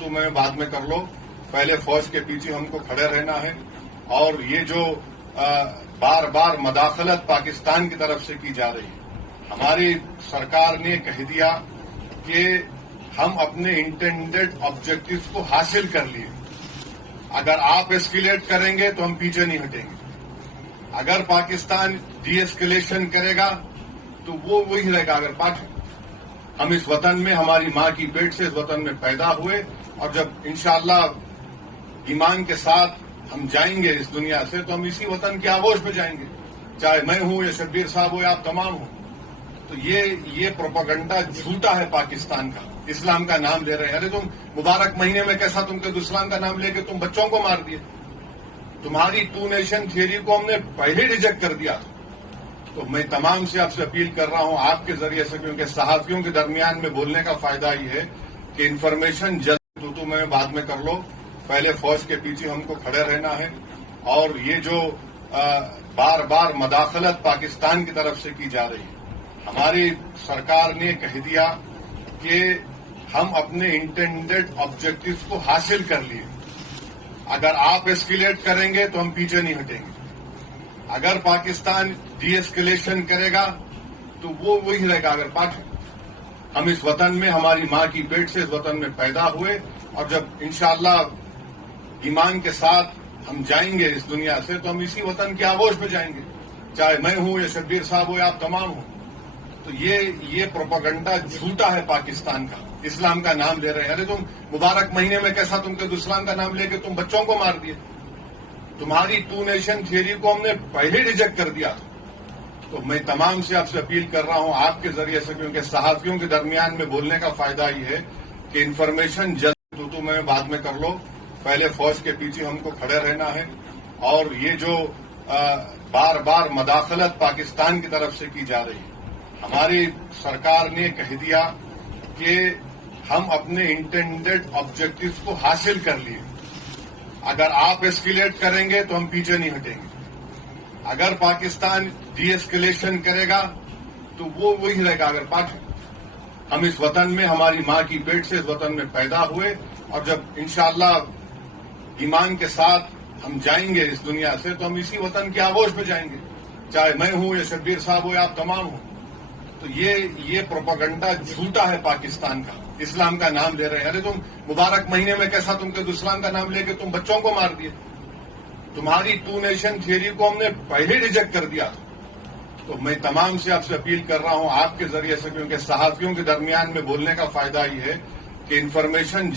तुम्हें बाद में कर लो, पहले फौज के पीछे हमको खड़े रहना है। और ये जो बार बार मदाखलत पाकिस्तान की तरफ से की जा रही है, हमारी सरकार ने कह दिया कि हम अपने इंटेंडेड ऑब्जेक्टिव्स को हासिल कर लिए। अगर आप एस्केलेट करेंगे तो हम पीछे नहीं हटेंगे। अगर पाकिस्तान डी एस्केलेशन करेगा तो वो वही रहेगा। अगर हम इस वतन में हमारी माँ की पेट से इस वतन में पैदा हुए, और जब इंशाअल्लाह ईमान के साथ हम जाएंगे इस दुनिया से, तो हम इसी वतन की आगोश में जाएंगे, चाहे मैं हूं या शब्बीर साहब हो या आप तमाम हो। तो ये प्रोपेगेंडा झूठा है पाकिस्तान का। इस्लाम का नाम ले रहे हैं। अरे तुम मुबारक महीने में कैसा तुम कद इस्लाम का नाम लेके तुम बच्चों को मार दिए। तुम्हारी टू नेशन थियरी को हमने पहले रिजेक्ट कर दिया था। तो मैं तमाम से आपसे अपील कर रहा हूं आपके जरिए से, क्योंकि सहाफियों के दरमियान में बोलने का फायदा ये है कि इन्फॉर्मेशन जल्द तुम्हें बाद में कर लो, पहले फौज के पीछे हमको खड़े रहना है। और ये जो बार बार मदाखलत पाकिस्तान की तरफ से की जा रही है, हमारी सरकार ने कह दिया कि हम अपने इंटेंडेड ऑब्जेक्टिव्स को हासिल कर लिए। अगर आप एस्केलेट करेंगे तो हम पीछे नहीं हटेंगे। अगर पाकिस्तान डी एस्केलेशन करेगा तो वो वही रहेगा। अगर हम इस वतन में हमारी माँ की पेट से इस वतन में पैदा हुए, और जब इंशाअल्लाह ईमान के साथ हम जाएंगे इस दुनिया से, तो हम इसी वतन की आगोश में जाएंगे, चाहे मैं हूं या शब्बीर साहब हो या आप तमाम हो। तो ये प्रोपेगेंडा झूठा है पाकिस्तान का। इस्लाम का नाम ले रहे हैं। अरे तुम मुबारक महीने में कैसा तुम कद इस्लाम का नाम लेके तुम बच्चों को मार दिए। तुम्हारी टू नेशन थियरी को हमने पहले रिजेक्ट कर दिया था। तो मैं तमाम से आपसे अपील कर रहा हूं आपके जरिए से, क्योंकि सहाफियों के दरमियान में बोलने का फायदा ये है कि इन्फॉर्मेशन जल्द तुम्हें बाद में कर लो, पहले फौज के पीछे हमको खड़े रहना है। और ये जो बार बार मदाखलत पाकिस्तान की तरफ से की जा रही है, हमारी सरकार ने कह दिया कि हम अपने इंटेंडेड ऑब्जेक्टिव्स को हासिल कर लिए। अगर आप एस्केलेट करेंगे तो हम पीछे नहीं हटेंगे। अगर पाकिस्तान डी एस्केलेशन करेगा तो वो वही रहेगा। अगर हम इस वतन में हमारी माँ की पेट से इस वतन में पैदा हुए, और जब इंशाअल्लाह ईमान के साथ हम जाएंगे इस दुनिया से, तो हम इसी वतन की आगोश में जाएंगे, चाहे मैं हूं या शब्बीर साहब हो या आप तमाम हो। तो ये प्रोपेगेंडा झूठा है पाकिस्तान का। इस्लाम का नाम ले रहे हैं। अरे तुम मुबारक महीने में कैसा तुम कद इस्लाम का नाम लेके तुम बच्चों को मार दिए। तुम्हारी टू नेशन थियरी को हमने पहले रिजेक्ट कर दिया था। तो मैं तमाम से आपसे अपील कर रहा हूं आपके जरिए से, क्योंकि सहाफियों के दरमियान में बोलने का फायदा ये है कि इन्फॉर्मेशन